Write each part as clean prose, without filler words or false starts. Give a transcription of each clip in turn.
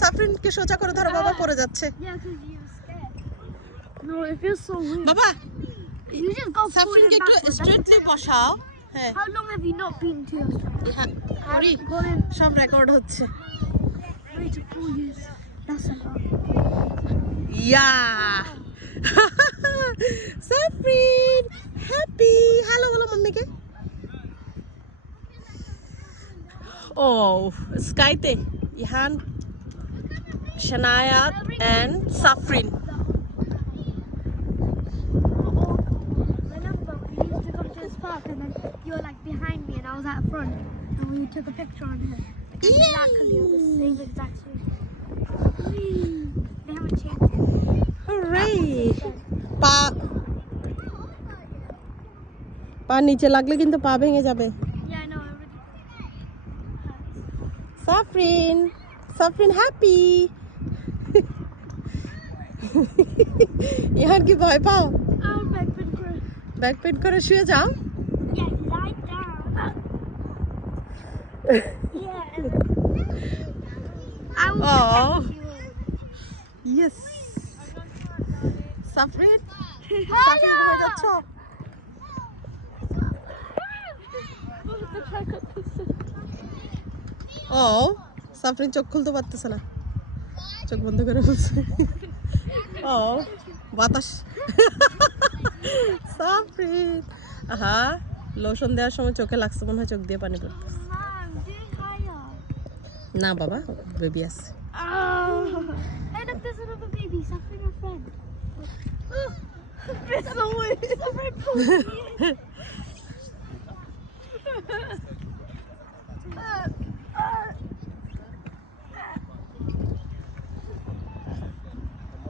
সাফরিনকে সোজা করে ধরো, বাবা পড়ে যাচ্ছে। Yeah, because you were scared. No, it feels so weird. বাবা You just go forward সাফরিনকে and একটু backwards. স্ট্রেটলি বসাও। হ্যাঁ How long have you not been to Australia? হ্যাঁ ওরি সব রেকর্ড হচ্ছে। 3 to 4 years. That's a lot. Yeah Safrin happy hello বলো মাম্মিকে। ও স্কাইতে Ihan, Shanayat and Safrin. Remember, we used to come to this park and then you were like behind me and I was at front and we took a picture on here. Exactly on the same exact shape. They haven't changed it. Hooray! পা নিচে লাগলে কিন্তু পা ভেঙে যাবে। Yeah, I know. Safrin happy. Ihan কি ভয় পাও? I'll back pin for back pen করে শুয়ে যাও। Yeah, lie down. Yeah. I will Oh. protect you. Yes Safrin Hiya! হয়ে যাচ্ছ। ও সাফরিন চোখ খুলতে পারতেছে না, চোখ বন্ধ করে বলছে। ও বাতাস। সাফরিন আহা লোশন দেওয়ার সময় চোখে লাগছে মনে হয়, চোখ দিয়ে পানি পড়তে। Mom, doing higher. না বাবা বেবি আছে। Hey, look, there's another baby. Suffering a friend. It's so weird. Suffering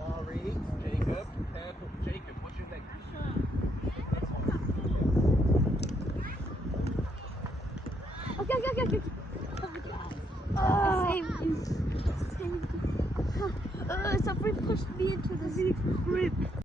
Amari, Jacob, Jacob, what's your name? Okay. Suffering pushed me into the rib.